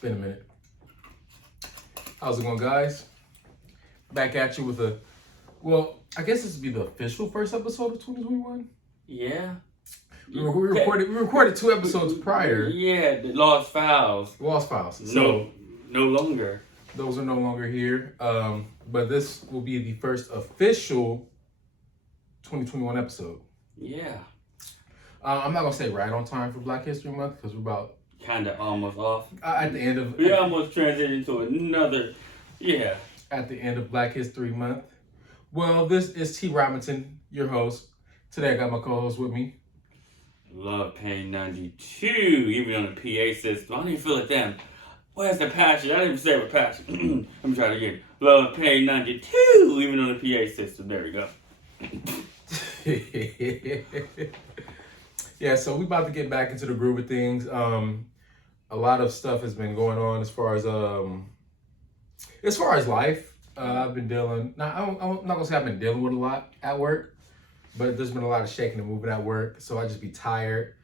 been a minute. How's it going, guys? Back at you with I guess this would be the official first episode of 2021. Yeah. We recorded 2 episodes prior. Yeah, the Lost Files. So no longer. Those are no longer here. But this will be the first official 2021 episode. Yeah. I'm not gonna say right on time for Black History Month because we're about kind of almost off. At the end of we almost transitioned to another. Yeah. At the end of Black History Month. Well, this is T. Robinson, your host. Today I got my co-host with me. Love Pain 92, even on the PA system. I don't even feel like them. Where's the passion? I didn't even say it with passion. Let me try it again. Love Pain 92, even on the PA system. There we go. Yeah, so we about to get back into the groove of things. A lot of stuff has been going on as far as life. I've been dealing. Now, I'm not gonna say I've been dealing with a lot at work, but there's been a lot of shaking and moving at work. So I just be tired,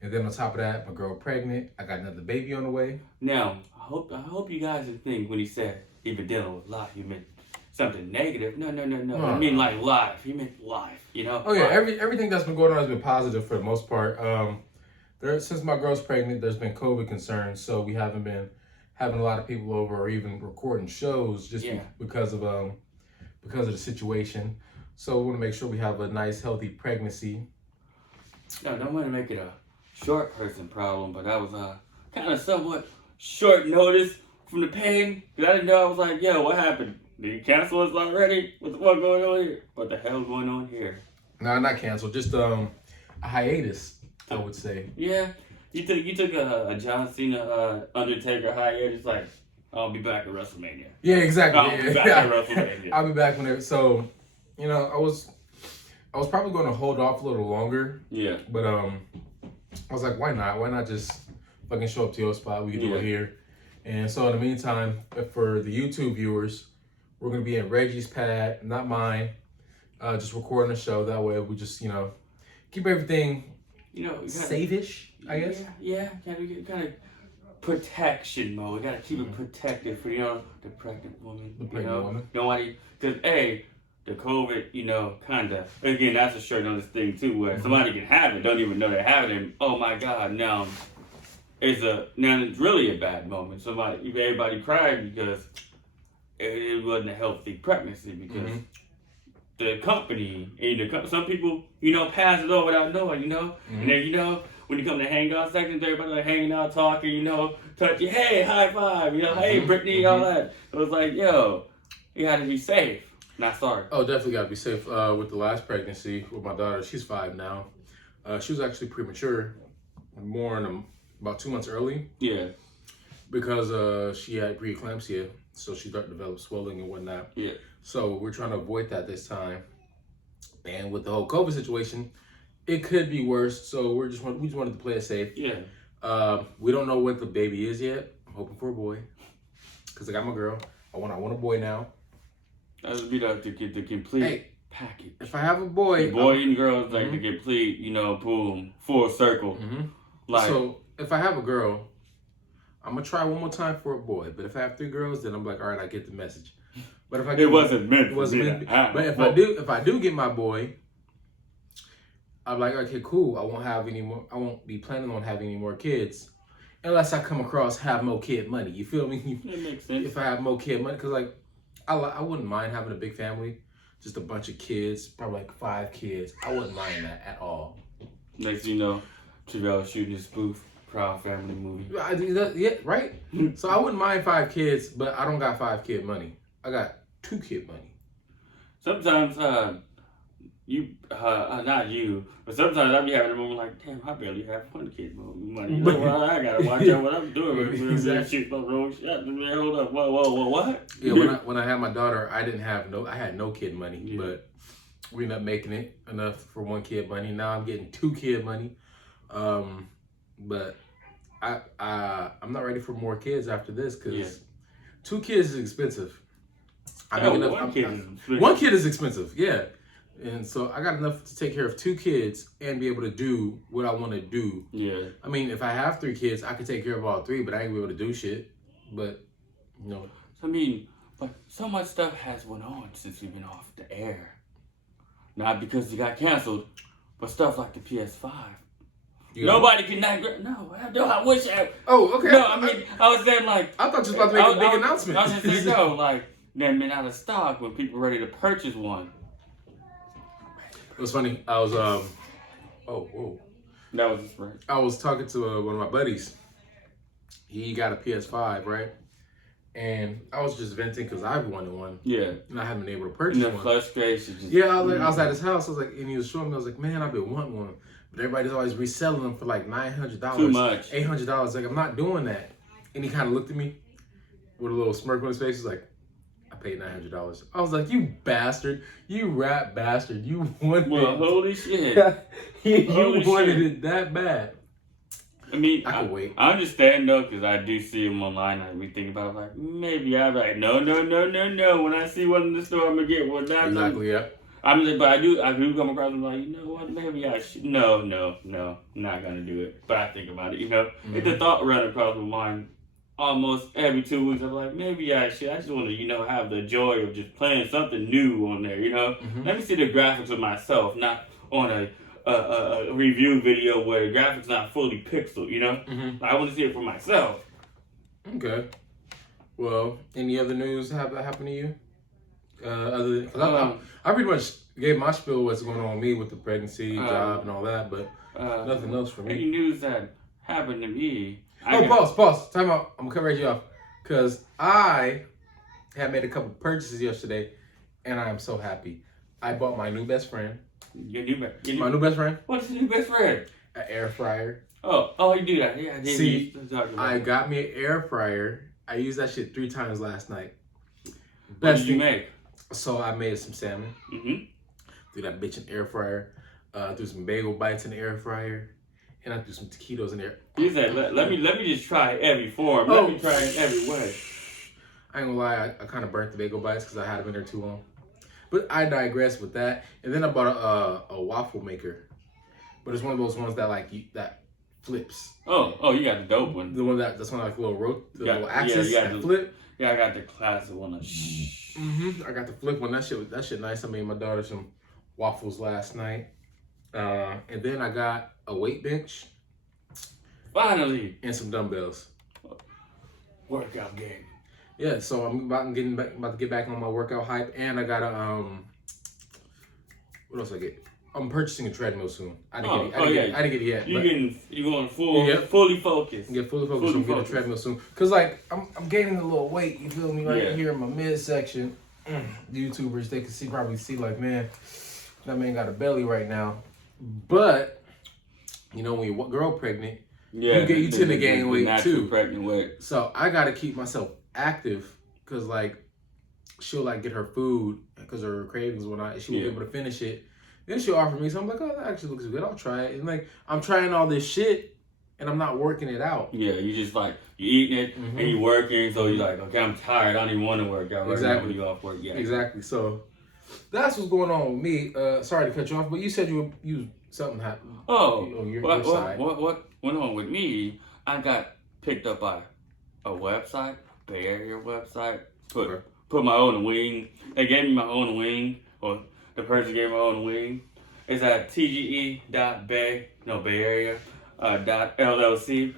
and then on top of that, my girl pregnant. I got another baby on the way. Now, I hope you guys didn't think when he said he been dealing with life, he meant something negative. No. I mean like life. He meant life. You know. Oh yeah, everything that's been going on has been positive for the most part. Since my girl's pregnant, there's been COVID concerns, so we haven't been having a lot of people over or even recording shows just because of the situation. So we want to make sure we have a nice, healthy pregnancy. No, don't want to make it a short person problem, but that was kind of somewhat short notice from the pain. Because I didn't know. I was like, yo, what happened? Did you cancel us already? What the fuck going on here? What the hell's going on here? No, not canceled. Just a hiatus, I would say. Yeah. You took a John Cena Undertaker hiatus, like, I'll be back at WrestleMania. Yeah, exactly. I'll be back at WrestleMania. I'll be back whenever. So, I was probably going to hold off a little longer. Yeah. But I was like, why not? Why not just fucking show up to your spot? We can do it here. And so in the meantime, for the YouTube viewers, we're gonna be in Reggie's pad, not mine. Just recording the show. That way we just keep everything safe-ish, I guess. Yeah. Kind of protection mode. We gotta keep it protected for the pregnant woman. The pregnant woman. Nobody, because the COVID, kind of, again, that's a shirt on this thing too, where somebody can have it, don't even know they have it, and oh my God, now it's really a bad moment. Everybody cried because it wasn't a healthy pregnancy because the company, some people, pass it over without knowing, and then, when you come to hangout sections, everybody like hanging out, talking, touch you, hey, high five, hey, Brittany, all that. It was like, yo, you gotta be safe. Not sorry. Oh, definitely gotta be safe. With the last pregnancy with my daughter, she's 5 now. She was actually premature, born about 2 months early. Yeah. Because she had preeclampsia, so she started to develop swelling and whatnot. Yeah. So we're trying to avoid that this time. And with the whole COVID situation, it could be worse. So we just wanted to play it safe. Yeah. We don't know what the baby is yet. I'm hoping for a boy, because I got my girl. I want a boy now. That would be the complete package. If I have a boy, the boy and girl is like the complete, boom, full circle. Like, so if I have a girl, I'm gonna try one more time for a boy. But if I have 3 girls, then I'm like, all right, I get the message. But if I it wasn't meant. But if I do get my boy, I'm like, okay, cool. I won't be planning on having any more kids, unless I come across have more kid money. You feel me? It makes sense. If I have more kid money, because I wouldn't mind having a big family, just a bunch of kids, probably like 5 kids. I wouldn't mind that at all. Next thing you know, Travell shooting his spoof Proud Family movie. Yeah, right? So I wouldn't mind 5 kids, but I don't got 5 kid money. I got 2 kid money. Sometimes, not you, but sometimes I be having a moment like, damn, I barely have 1 kid money. I gotta watch out what I'm doing. Exactly. Hold up, whoa, what? Yeah, when I had my daughter, I had no kid money, but we ended up making it enough for 1 kid money. Now I'm getting 2 kid money. But I'm not ready for more kids after this, because 2 kids is expensive. One kid is expensive, yeah. And so I got enough to take care of 2 kids and be able to do what I want to do. Yeah. I mean, if I have 3 kids, I could take care of all 3, but I ain't gonna be able to do shit. But no. I mean, but so much stuff has went on since we've been off the air. Not because it got canceled, but stuff like the PS5. Nobody can not. No, I wish I. Oh, okay. No, I mean, I was saying like. I thought you were about to make a big announcement. I was just saying no, like they've been out of stock when people are ready to purchase one. It was funny. I was whoa. That was just right. I was talking to one of my buddies. He got a PS5, right? And I was just venting because I wanted one. Yeah. And I haven't been able to purchase one. Frustration. Yeah, I was at his house. I was like, and he was showing me. I was like, man, I've been wanting one. But everybody's always reselling them for like $900. Too much. $800. Like, I'm not doing that. And he kind of looked at me with a little smirk on his face. He's like, I paid $900. I was like, you bastard. You rat bastard. You wanted it. Holy shit. you wanted it that bad. I mean, I could wait. I understand though, because I do see them online. And we think about like maybe I'm like no. When I see one in the store, I'm gonna get one. Exactly, yeah. But I do come across them like, you know what? Maybe I should. No, not gonna do it. But I think about it. You know, if the thought ran across my mind almost every 2 weeks, I'm like, maybe I should. I just want to, have the joy of just playing something new on there. Let me see the graphics of myself, not on a review video where the graphics not fully pixeled, I want to see it for myself. Okay. Well, any other news happened to you? Other than, I pretty much gave my spiel what's going on with me with the pregnancy, job, and all that, but nothing else for me. Any news that happened to me? Pause. Time out. I'm gonna cut right you off because I had made a couple purchases yesterday, and I am so happy. I bought my new best friend. My new best friend. What's your new best friend? An air fryer. Oh, you do that? Yeah. See, I got me an air fryer. I used that shit 3 times last night. What did you make? So I made some salmon. Threw that bitch in the air fryer. Threw some bagel bites in the air fryer, and I threw some taquitos in there. You said, let me just try every form. Let me try it every way. I ain't gonna lie, I kind of burnt the bagel bites because I had them in there too long. But I digress with that. And then I bought a waffle maker. But it's one of those ones that flips. Oh, you got the dope one. The one that's one like a little axis that flip. Yeah, I got the classic one. I got the flip one. That shit nice. I made my daughter some waffles last night. And then I got a weight bench. Finally. And some dumbbells. Workout game. Yeah, so I'm about to get back on my workout hype, and I got what else I get? I'm purchasing a treadmill soon. I didn't get it yet. You going fully focused. Get fully focused. I'm getting a treadmill soon, cause like I'm gaining a little weight. You feel me? Right here in my midsection. The YouTubers they can probably see like, man, that man got a belly right now. But when you're girl pregnant, you tend to gain weight too. Pregnant weight. So I gotta keep myself active, because she'll get her food because her cravings and whatnot, she won't be able to finish it. Then she'll offer me, so I'm like, oh, that actually looks good, I'll try it. And I'm trying all this shit and I'm not working it out. Yeah, you just you eating it and you working, so you're like, okay, I'm tired, I don't even want to work out. Exactly. When you off work. Yeah. Exactly. So that's what's going on with me. Sorry to cut you off, but you said you something happened. On your side. What went on with me? I got picked up by a website. Bay Area website, put my own wing. They gave me my own wing, or the person gave me my own wing. It's at Bay Area .LLC.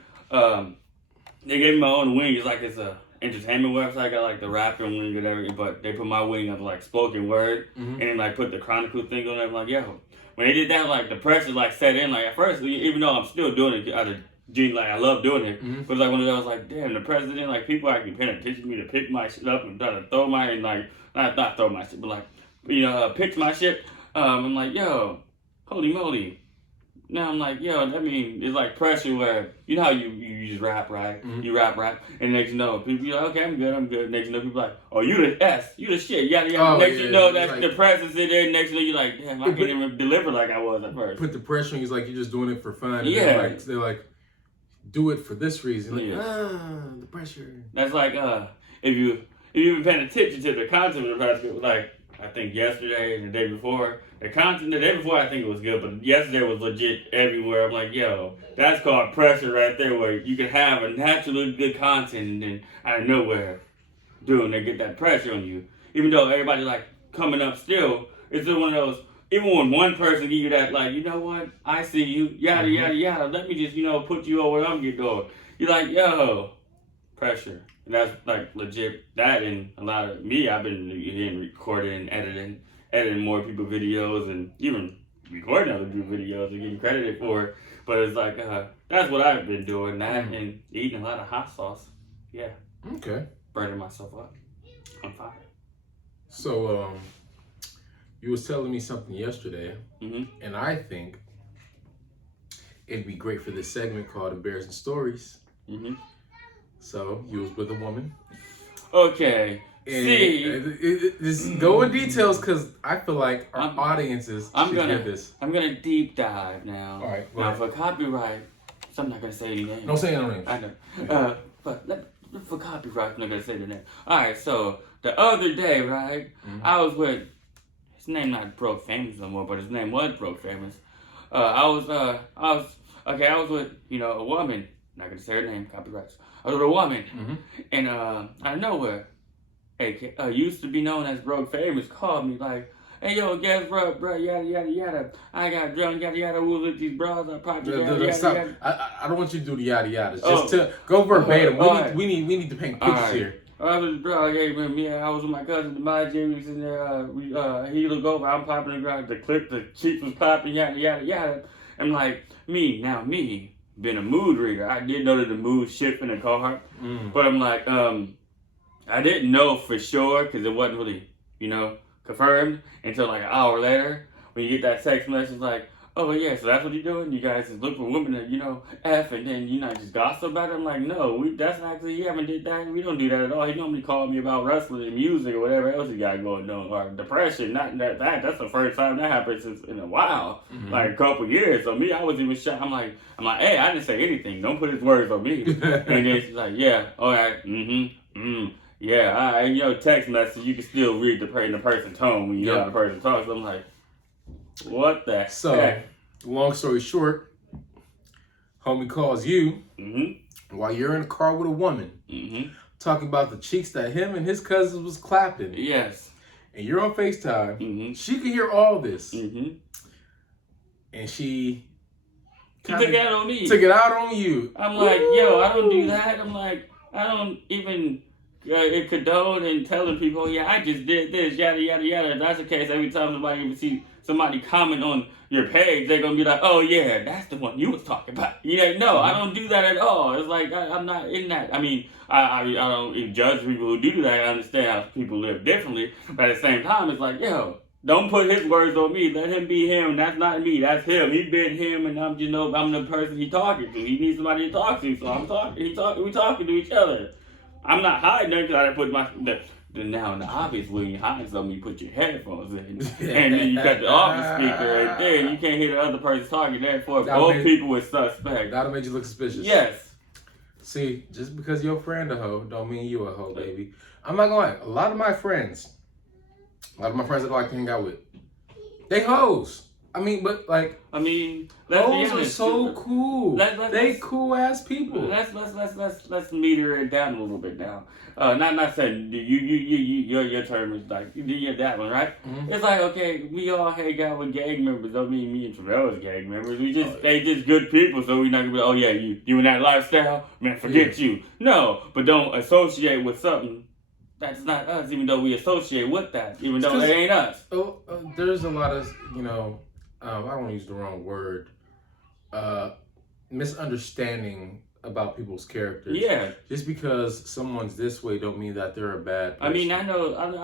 They gave me my own wing. It's a entertainment website. Got the rapping wing and everything, but they put my wing as spoken word, and then put the Chronicle thing on it. I'm like, yo, when they did that, the pressure set in. At first, even though I'm still doing it out of I love doing it, but when I was damn, the president, people actually paying attention to me to pick my shit up and try to throw my, not throw my shit, but pitch my shit. I'm like, yo, holy moly. Now I'm like, yo, it's pressure where, how you just rap, right? You rap, and next you know, people be like, okay, I'm good. Next you know, people like, oh, you the S, you the shit, yada. Next you know, that's the press is in there. Next you know, you're like, damn, I can't even deliver like I was at first. Put the pressure on you, you're just doing it for fun. And they're like, do it for this reason. The pressure. That's if you've been paying attention to the content of the press, I think yesterday and the day before. The content the day before I think it was good, but yesterday was legit everywhere. I'm like, yo, that's called pressure right there, where you can have a naturally good content and then out of nowhere, dude, they get that pressure on you. Even though everybody like coming up still, it's still one of those. Even when one person give you that, like, you know what, I see you, yada yada yada. Let me just put you over where I'm getting going. You're like, yo, pressure. And that's like legit. That and a lot of me, I've been recording and editing more people videos and even recording other people videos and getting credited for it. But it's like, that's what I've been doing, that and eating a lot of hot sauce. Yeah. Okay. Burning myself up on fire. So, you was telling me something yesterday, and I think it'd be great for this segment called Embarrassing Stories. So, you was with a woman. Okay. And See, just go in details because I feel like our audiences should hear this. I'm gonna deep dive now. All right. Now for copyright, so I'm not gonna say any names. Don't say no names. I know. For copyright, I'm not gonna say the name. All right. So the other day, right, I was with his name not broke famous no more, but his name was broke famous. I was with a woman. Not gonna say her name. Copyrights. I was with a woman, and out of nowhere, used to be known as broke famous, called me like, hey yo, guess what, bro, yada yada yada. I got drunk, yada yada. We was with these bros. I popped yada. I don't want you to do the yada yadas. Just go verbatim. We need to paint pictures here. I was bro. I was with my cousin, Demai. We was in there. He looked over. I'm popping the ground. The clip, the cheeks was popping. Yada yada yada. I'm like, me being a mood reader. I did know that the mood shift in the car, but I'm like, I didn't know for sure because it wasn't really, confirmed until like an hour later when you get that text message like, oh yeah, so that's what you're doing? You guys just look for women to, F and then, just gossip about it? I'm like, no, that's actually, you haven't did that. We don't do that at all. He normally called me about wrestling and music or whatever else he got going on, or depression. Not that. That's the first time that happened since in a while, like a couple years. So me, I was even shocked. I'm like, hey, I didn't say anything. Don't put his words on me. And then she's like, yeah, all right, yeah, text message, you can still read the person tone when you know the person talks. So I'm like, what the heck? Long story short, homie calls you while you're in the car with a woman, talking about the cheeks that him and his cousins was clapping. Yes. And you're on FaceTime. She can hear all this. And she took it out on me. Took it out on you. I'm like, yo, I don't do that. I'm like, I don't even... it condone and telling people, yeah, I just did this, yada, yada, yada. If that's the case, every time somebody comment on your page, they're going to be like, oh, yeah, that's the one you was talking about. No, I don't do that at all. It's like, I'm not in that. I mean, I don't judge people who do that. I understand how people live differently. But at the same time, it's like, yo, don't put his words on me. Let him be him. That's not me. That's him. He been him, and I'm the person he talking to. He needs somebody to talk to, so I'm talking. We talking to each other. I'm not hiding it because I put now in the obvious way you hide something, you put your headphones in, and then you got the office speaker right there, and you can't hear the other person talking. Therefore, both people with suspect. That'll make you look suspicious. Yes. See, just because your friend a hoe, don't mean you a hoe, baby. I'm not gonna lie. A lot of my friends that I like to hang out with, they hoes. Hoes are so cool. They cool ass people. Let's meter it down a little bit now. Not saying your term is like that one, right? It's like, okay, we all hang out with gang members. Don't mean me and Travell is gang members. They just good people, so we're not gonna be like, oh yeah, you in that lifestyle, man, forget you. No, but don't associate with something that's not us, even though we associate with that, even though it ain't us. There's a lot of I don't want to use the wrong word, misunderstanding about people's characters. Yeah. Just because someone's this way don't mean that they're a bad person. I mean, I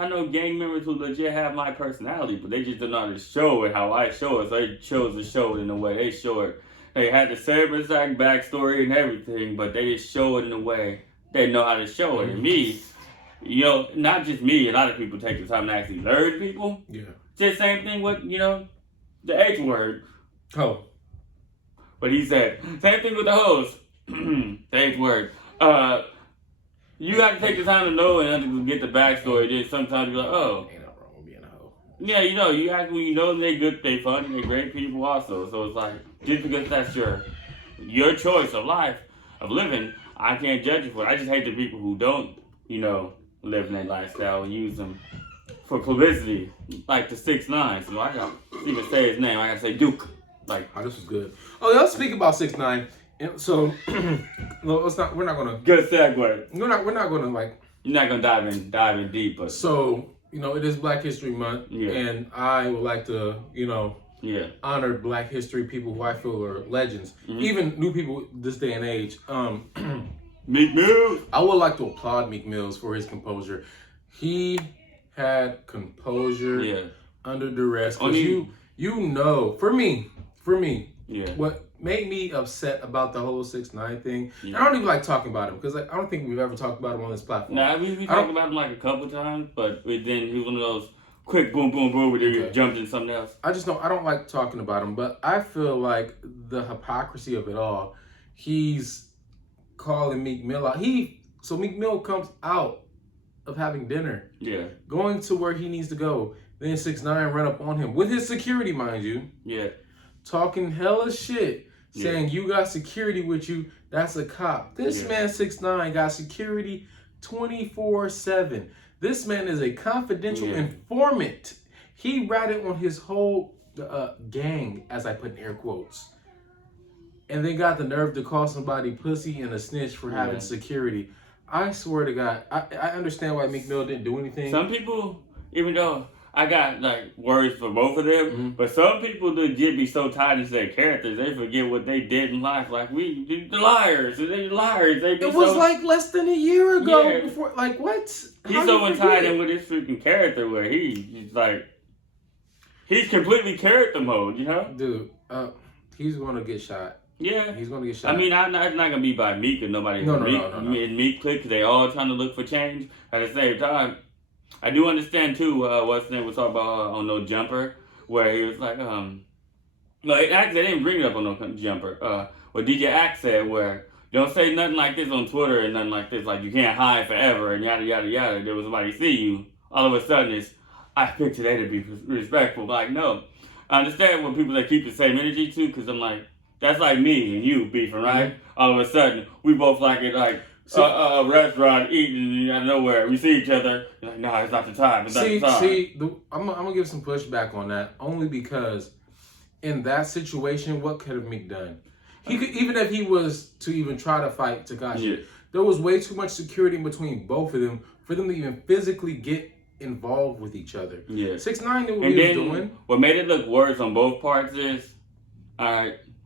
know gang members who legit have my personality, but they just don't know how to show it how I show it. So they chose to show it in the way they show it. They had the same exact backstory and everything, but they just show it in a way they know how to show it. And me, not just me, a lot of people take the time to actually learn people. Yeah. It's the same thing with, the H word. Oh. But he said, same thing with the hoes. The H word. You got to take the time to know and get the backstory. Then sometimes you're like, oh. Ain't nothing wrong with being a hoe. Yeah, you actually they're good, they funny, they're great people also. So it's like just because that's your choice of life of living, I can't judge you for it. I just hate the people who don't, live in their lifestyle and use them for publicity, like the 6ix9ine. So I got to even say his name. I gotta say Duke. Like, oh, this was good. Oh, let's speak about 6ix9ine. So, no, let's not. We're not gonna. good segue. We're not gonna like. You're not gonna dive in deep, but So, it is Black History Month, and I would like to, honor Black history people who I feel are legends, even new people this day and age. Meek Mill. I would like to applaud Meek Mills for his composure. He had composure under duress. Because for me, what made me upset about the whole 6ix9ine thing, and I don't even like talking about him, because I don't think we've ever talked about him on this platform. Nah, we talked about him like a couple times, but then he was one of those quick boom, boom, boom, where he jumped in something else. I don't like talking about him, but I feel like the hypocrisy of it all, he's calling Meek Mill out. So Meek Mill comes out of having dinner, going to where he needs to go. Then 6ix9ine run up on him with his security, mind you, talking hella shit, saying you got security with you. That's a cop. This man 6ix9ine got security 24/7. This man is a confidential informant. He ratted on his whole gang, as I put in air quotes. And they got the nerve to call somebody pussy and a snitch for having security. I swear to God, I understand why Meek Mill didn't do anything. Some people, even though I got like words for both of them, but some people legit be so tied into their characters, they forget what they did in life. Like the liars, they liars. It was like less than a year ago before. Like what? He's so tied in with his freaking character where he's like, he's completely character mode, Dude, he's gonna get shot. Yeah, he's gonna get shot. I mean, it's not gonna be by Meek or nobody. No. Meek clique, because they all trying to look for change. At the same time, I do understand too. What's his name was talking about on No Jumper, where he was like, actually, they didn't bring it up on No Jumper. What DJ Axe said, where don't say nothing like this on Twitter and nothing like this, like you can't hide forever and yada yada yada. There was somebody see you, all of a sudden I picked today to be respectful. Like no, I understand when people that keep the same energy too, because I'm like. That's like me and you beefing, right? All of a sudden, we both like it, like a restaurant, eating out of nowhere. We see each other, you're like, nah, it's not the time. I'm gonna give some pushback on that, only because in that situation, what could have Meek done? He could, even if he was to even try to fight Tekashi, there was way too much security in between both of them for them to even physically get involved with each other. 6ix9ine knew what he was doing. What made it look worse on both parts is,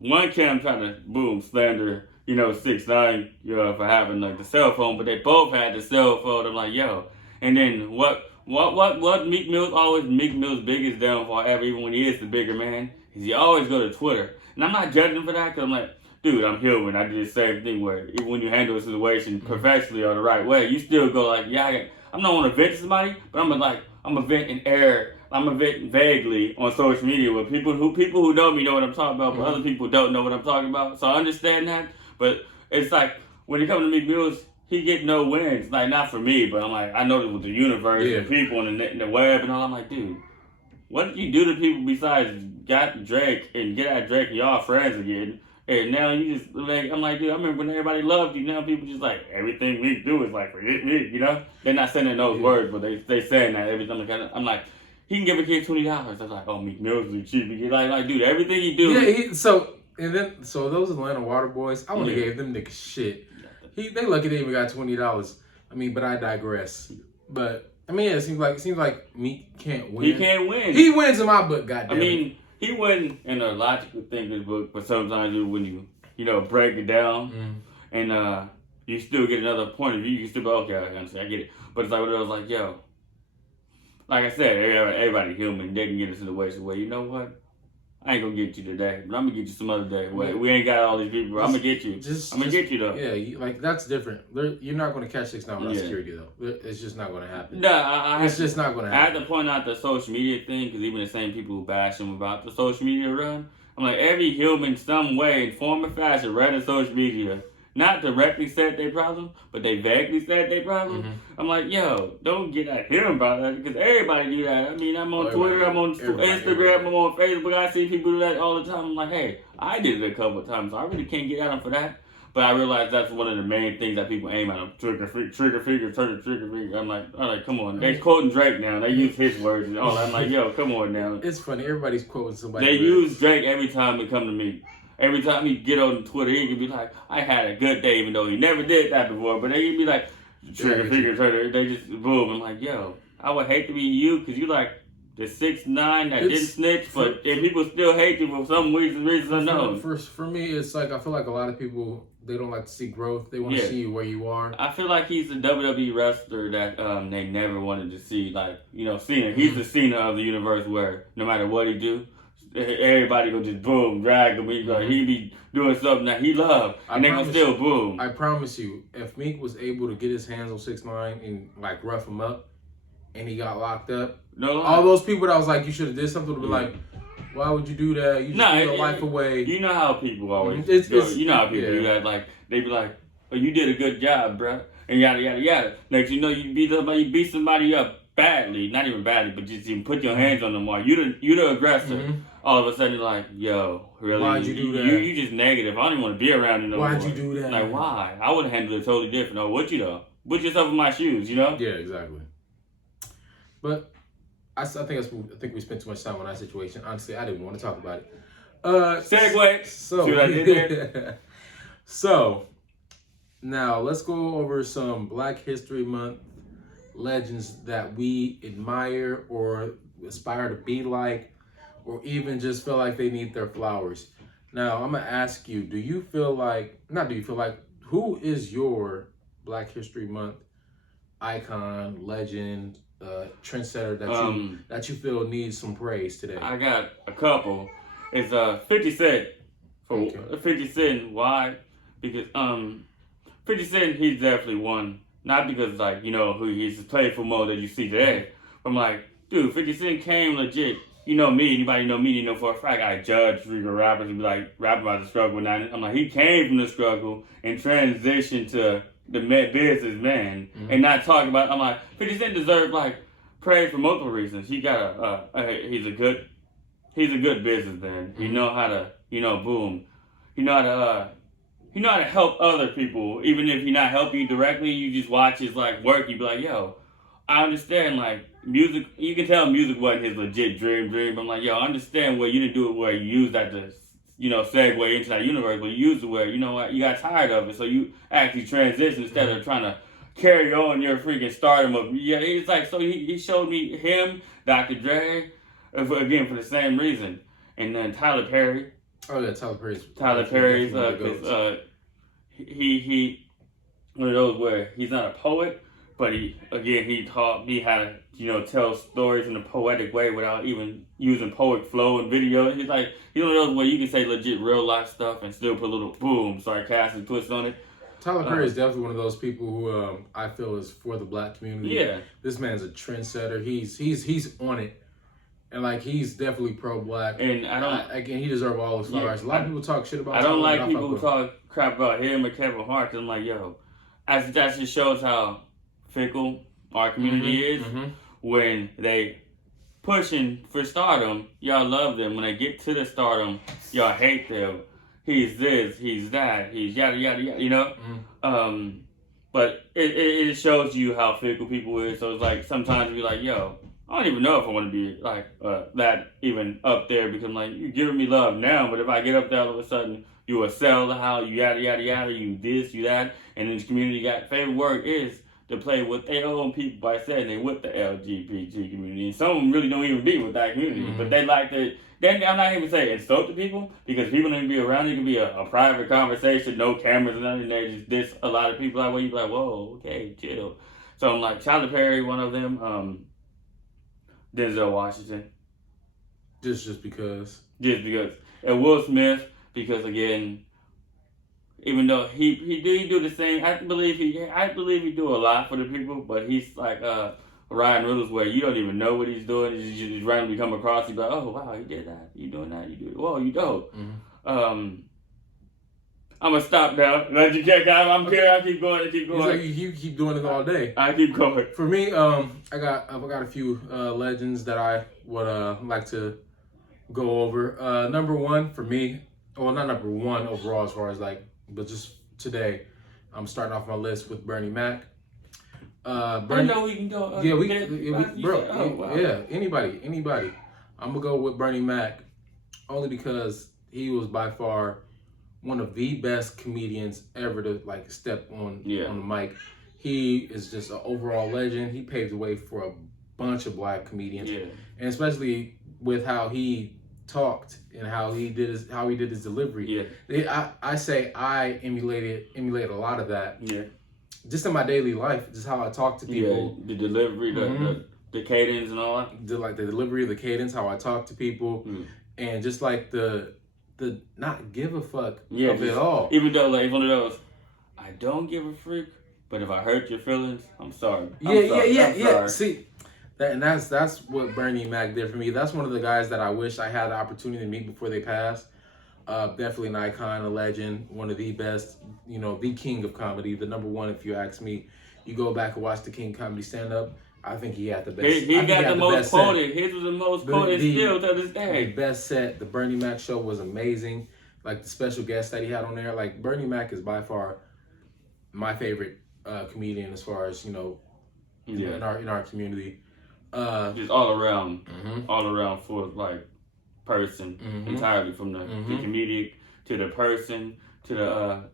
one Cam trying to slander, 6ix9ine, for having like the cell phone, but they both had the cell phone. I'm like, yo. And then what Meek Mill's biggest downfall ever, even when he is the bigger man, is he always go to Twitter. And I'm not judging him for that, because I'm like, dude, I'm human. I did the same thing where even when you handle a situation professionally or the right way, you still go like, I'm not want to vent to somebody, but I'm a vent in air. I'm a bit vaguely on social media with people who know me know what I'm talking about, but other people don't know what I'm talking about. So I understand that, but it's like when it comes to Meek Mills, he get no wins. Like not for me, but I'm like I know with the universe, the people on the web and all. I'm like, dude, what did you do to people besides got Drake and get at Drake and y'all friends again? And now you just like I'm like, dude, I remember when everybody loved you. Now people just like everything Meek do is like forget me, They're not saying those words, but they saying that every time. I'm like. He can give a kid $20. I was like, oh, Meek Mill's is cheap. Like, dude, everything he do. Yeah, so those Atlanta Water Boys, I would have gave them niggas shit. They lucky they even got $20. I mean, but I digress. But I mean, it seems like Meek can't win. He can't win. He wins in my book, goddamn. I mean, he wouldn't in a logical thinker's book, but sometimes when you break it down and you still get another point of view, you can still go, okay, I understand, I get it. But it's like what I was like, yo. Like I said, everybody human. They can get into the situation where, you know what? I ain't gonna get you today, but I'm gonna get you some other day. We ain't got all these people. I'm gonna get you. I'm gonna get you though. Yeah, that's different. You're not gonna catch 6ix9ine without security though. It's just not gonna happen. Nah, it's just not gonna happen. I had to point out the social media thing because even the same people who bash him about the social media run, I'm like every human, some way, in form or fashion, ran in social media not directly said their problem, but they vaguely said their problem. I'm like, yo, don't get at him about that because everybody do that. I mean, I'm on Twitter, I'm on Instagram, I'm on Facebook. I see people do that all the time. I'm like, hey, I did it a couple of times, so I really can't get at them for that. But I realize that's one of the main things that people aim at them. Trigger finger. I'm like, come on. They quoting Drake now. They use his words and all. I'm like, yo, come on now. It's funny. Everybody's quoting somebody. They use Drake every time they come to me. Every time he get on Twitter, he can be like, I had a good day, even though he never did that before. But they can be like, trigger finger. They just boom. I'm like, yo, I would hate to be you because you like the 6'9" that didn't snitch, but if people still hate you for some reason unknown. For me, it's like I feel like a lot of people, they don't like to see growth. They want to see you where you are. I feel like he's a WWE wrestler that they never wanted to see. Like, you know, Cena. He's the Cena of the universe where no matter what he do, everybody go just boom, drag him. He be doing something that he loved, and they gonna still boom. I promise you, if Meek was able to get his hands on 6ix9ine and like rough him up, and he got locked up, all those people that was like, you should have did something, to be like, why would you do that? You just threw your life away. You know how people always you know how people do that. Like, they be like, oh, you did a good job, bruh. And yada, yada, yada. Next you know, you beat somebody up badly. Not even badly, but just even put your hands on them while you the aggressor. All of a sudden you're like, yo, really? Why'd you do that? You just negative. I don't even want to be around you no more. Why'd you do that? Like, why? I would have handled it totally different. Oh, would you though? Put yourself in my shoes, you know? Yeah, exactly. But I think we spent too much time on that situation. Honestly, I didn't want to talk about it. Segue. So, see what I did there? So, now let's go over some Black History Month legends that we admire or aspire to be like, or even just feel like they need their flowers. Now, I'm going to ask you, who is your Black History Month icon, legend, trendsetter that you feel needs some praise today? I got a couple. It's 50 Cent. 50 Cent, why? Because 50 Cent, he's definitely one. Not because, like, you know, who he's the playful mode that you see today. I'm like, dude, 50 Cent came legit. You know me, anybody know me, you know for a fact, I judge freaking rappers and be like, rap about the struggle. Now, I'm like, he came from the struggle and transitioned to the businessman and not talk about. I'm like, 50 Cent deserves like praise for multiple reasons. He got he's a good businessman. He know how to, you know, boom. He know how to help other people, even if he not helping you directly. You just watch his like work. You be like, yo, I understand like music. You can tell music wasn't his legit dream. I'm like, yo, I understand where you didn't do it where you use that to, you know, segue into that universe, but you used it where, you know what, you got tired of it, so you actually transitioned instead of trying to carry on your freaking stardom of, it's like, so he showed me him, Dr. Dre, again, for the same reason. And then Tyler Perry. Oh, yeah, Tyler Perry's he one of those where he's not a poet, but he taught me how to, you know, tell stories in a poetic way without even using poet flow and video. He's one of those where you can say legit real life stuff and still put a little boom sarcastic twist on it. Tyler Perry is definitely one of those people who I feel is for the Black community. Yeah, this man's a trendsetter. He's on it, and like he's definitely pro-Black. And he deserves all his flowers. A lot of people talk shit about. I don't like people who talk crap about him or Kevin Hart. Cause I'm like, yo, that just shows how fickle our community is. When they pushing for stardom, y'all love them. When they get to the stardom, y'all hate them. He's this, he's that, he's yada yada yada, you know? But it shows you how fickle people is. So it's like sometimes you're like, yo, I don't even know if I want to be like that even up there, because I'm like, you're giving me love now, but if I get up there all of a sudden, you will sell the house, you yada yada yada, you this, you that, and in this community got favorite word is to play with their own people by saying they with the LGBT community. And some of them really don't even be with that community, but they like to. Then I'm not even saying insult the people, because people don't even be around. It can be a private conversation, no cameras and nothing. They just diss a lot of people that way. You be like, whoa, okay, chill. So I'm like, Tyler Perry, one of them. Denzel Washington. Just because. And Will Smith, because again, even though he do the same, I believe he do a lot for the people, but he's like Ryan Reynolds, where you don't even know what he's doing. You just randomly come across, you be like, oh wow, he did that, you doing that, you do it. Whoa, you dope. I'm gonna stop now. Let you check out. I'm here. I keep going. I keep He's going. like, you keep doing it all day. I keep going. For me, I've got a few legends that I would like to go over. Number one for me, well, not number one overall as far as like, but just today, I'm starting off my list with Bernie Mac. Bernie, I know we can go. Yeah, anybody. I'm gonna go with Bernie Mac, only because he was by far one of the best comedians ever to like step on the mic. He is just an overall legend. He paved the way for a bunch of black comedians, and especially with how he talked and how he did his delivery. I say I emulate a lot of that. Just in my daily life, just how I talk to people. The delivery, the cadence and all that. The delivery, the cadence, how I talk to people, and just like the not give a fuck of it all. Even though like one of those, I don't give a freak, but if I hurt your feelings, I'm sorry. Yeah. See, that's what Bernie Mac did for me. That's one of the guys that I wish I had the opportunity to meet before they passed. Definitely an icon, a legend, one of the best, the king of comedy, the number one if you ask me. You go back and watch the King Comedy stand-up, I think he had the best. He got the most quoted. His was the most quoted still to this day. The best set. The Bernie Mac show was amazing. Like the special guest that he had on there. Like Bernie Mac is by far my favorite comedian as far as, in our community. Just all around for like person entirely, from the comedic to the person to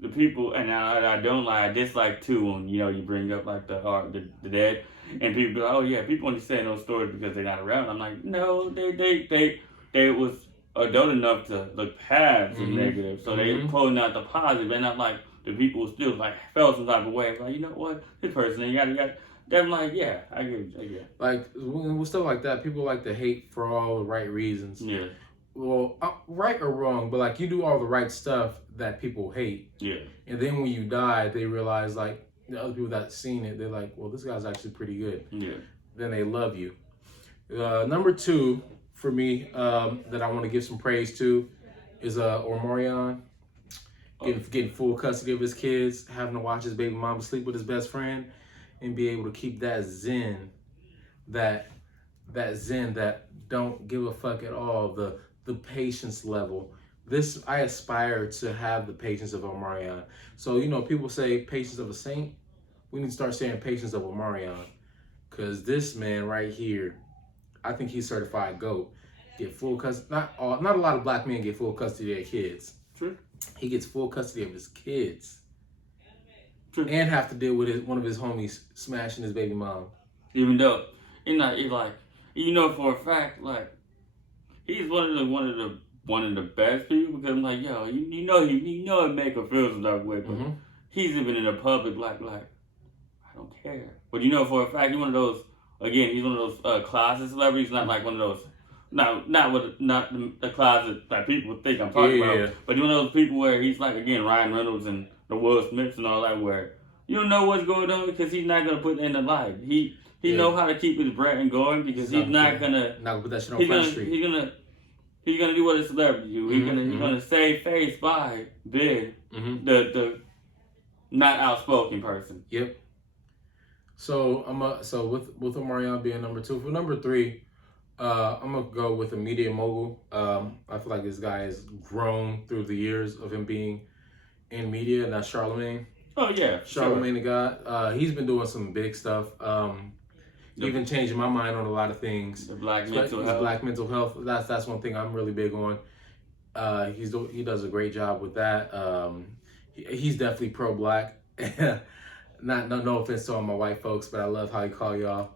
the people. And I don't like, I dislike too when you bring up like the dead, and people be like, oh yeah, people only saying those stories because they're not around. I'm like, no, they was adult enough to look past the negative, so they pulling out the positive. And I'm like, the people still like felt some type of way, like, you know what, this person ain't got. I'm like, yeah, I get it. Like, with stuff like that, people like to hate for all the right reasons. Yeah. Well, right or wrong, but like you do all the right stuff that people hate. Yeah. And then when you die, they realize like the other people that seen it, they're like, well, this guy's actually pretty good. Yeah. Then they love you. Number two for me that I want to give some praise to is Omarion. Getting full custody of his kids, having to watch his baby mama sleep with his best friend, and be able to keep that zen that don't give a fuck at all, the patience level. I aspire to have the patience of Omarion. So, people say patience of a saint. We need to start saying patience of Omarion. Because this man right here, I think he's certified GOAT. Get full custody. Not a lot of black men get full custody of their kids. True. He gets full custody of his kids. True. And have to deal with one of his homies smashing his baby mom. Even though, for a fact, like, he's one of the best people, because I'm like, yo, it make him feel some type of way, but he's even in the public like, I don't care. But for a fact, he's one of those closet celebrities, not like one of those, not the closet that people think I'm talking about, but one of those people where he's like, again, Ryan Reynolds and the Will Smiths and all that, where you don't know what's going on because he's not gonna put it in the light. He know how to keep his brand going, because he's not gonna put that shit on Front Street. He's gonna do what a celebrity do. He's gonna save face by being the not outspoken person. Yep. So with Omarion being number two, for number three, I'm gonna go with a media mogul. I feel like this guy has grown through the years of him being in media, and that's Charlemagne. Oh yeah, Charlemagne the God. He's been doing some big stuff. Even changing my mind on a lot of things. The black mental health. That's one thing I'm really big on. He does a great job with that. He's definitely pro-black. No offense to all my white folks, but I love how he call y'all,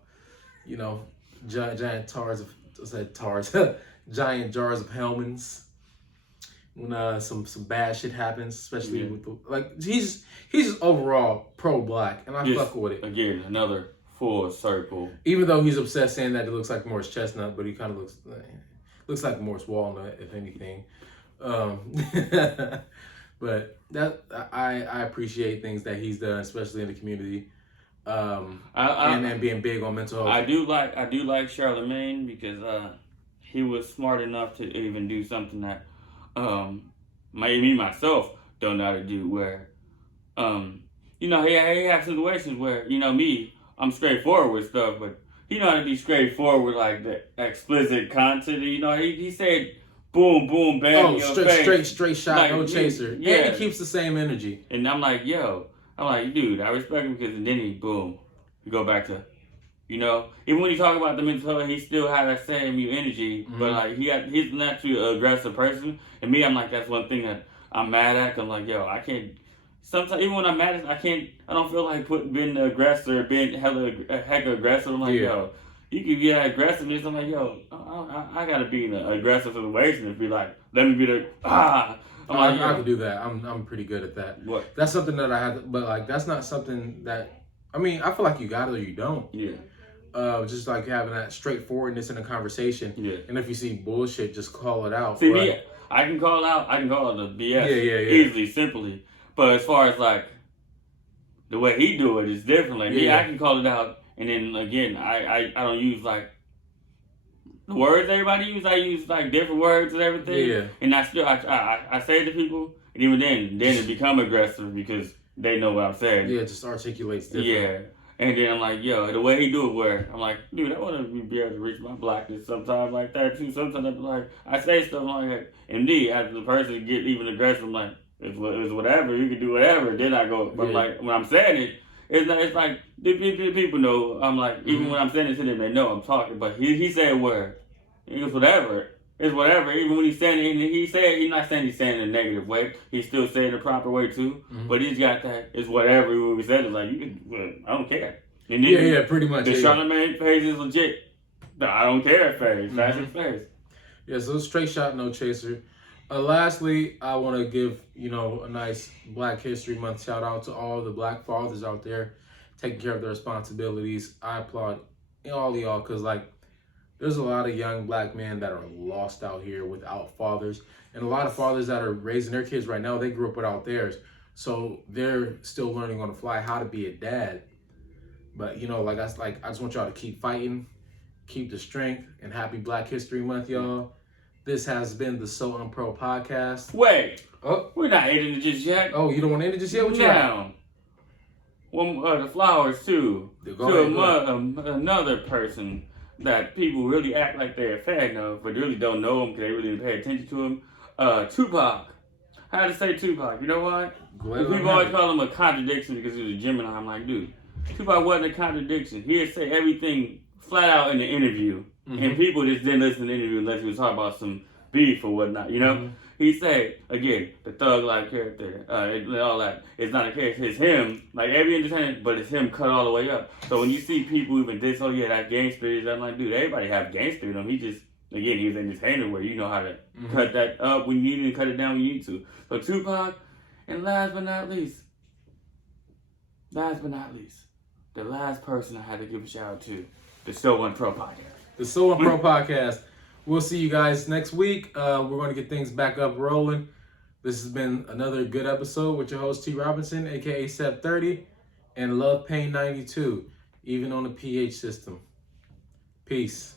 giant giant jars of Hellmann's when some bad shit happens, especially with he's just overall pro-black, and I fuck with it. Again, another full circle. Even though he's obsessed saying that it looks like Morris Chestnut, but he kind of looks like Morris Walnut, if anything. But that I appreciate things that he's done, especially in the community, and being big on mental health. I do like Charlemagne, because he was smart enough to even do something that made me myself don't know how to do. Where, he have situations where, me, I'm straightforward with stuff, but he know how to be straightforward with like the explicit content. He said, boom, boom, bam, in your face. straight shot, like, no chaser. Yeah. And he keeps the same energy. And I'm like, dude, I respect him because then he go back to, even when you talk about the mental health, he still has that same energy, but like he's naturally an aggressive person. And me, I'm like, that's one thing that I'm mad at. I'm like, I can't. Sometimes even when I'm mad, I don't feel like being the aggressor, being heck aggressive. I'm like, you can get aggressiveness. I'm like, I gotta be in an aggressive situation and be like, let me be the I can do that. I'm pretty good at that. What? That's something that I had, but like that's not something that. I mean, I feel like you got it or you don't. Yeah. Just like having that straightforwardness in a conversation. Yeah. And if you see bullshit, just call it out. See, me, I can call out the BS easily, simply. But as far as like the way he do it is different. Like me, I can call it out, and then again, I don't use like the words everybody use. I use like different words and everything. Yeah. And I still I say it to people, and even then it become aggressive because they know what I'm saying. Yeah, it just articulates different. Yeah. And then I'm like, the way he do it, where I'm like, dude, I want to be able to reach my blackness sometimes like that too. Sometimes I be like, I say stuff like that, and me, as the person get even aggressive, I'm like, it's whatever, you can do whatever. Then I go, but like when I'm saying it, it's like the people know. I'm like, even when I'm saying it to them, they know I'm talking. But he said a word, it's whatever. It's whatever. Even when he's saying it, he's not saying he's saying it in a negative way. He's still saying it the proper way too. But he's got that. It's whatever. When we said it's like I don't care. And then pretty much. The Charlamagne phase is legit. I don't care phase. That's his phase. Yeah, so straight shot, no chaser. Lastly, I want to give a nice Black History Month shout out to all the Black fathers out there taking care of their responsibilities. I applaud all of y'all because like. There's a lot of young Black men that are lost out here without fathers. And a lot of fathers that are raising their kids right now, they grew up without theirs. So they're still learning on the fly how to be a dad. But, I just want y'all to keep fighting, keep the strength, and happy Black History Month, y'all. This has been the Sounpropodcast. Wait. Oh, we're not ending it just yet. Oh, you don't want to end it just yet? What you got? The flowers, too. Another person that people really act like they're a fan of, but really don't know him because they really didn't pay attention to him. Tupac. I had to say Tupac. You know what? People always call him a contradiction because he was a Gemini. I'm like, dude, Tupac wasn't a contradiction. He'd say everything flat out in the interview, and people just didn't listen to the interview unless he was talking about some beef or whatnot, He said, again, the thug life character, and all that. It's not a character, it's him, like every entertainer, but it's him cut all the way up. So when you see people even this, that gangster, I'm like, dude, everybody have gangster in them. He just, again, he was an entertainer where you know how to cut that up when you need to, cut it down when you need to. So Tupac, and last but not least, the last person I had to give a shout out to, the Sounpropodcast. The Sounpropodcast. We'll see you guys next week. We're going to get things back up rolling. This has been another good episode with your host, T. Robinson, a.k.a. Sep30, and Love Pain 92, even on the pH system. Peace.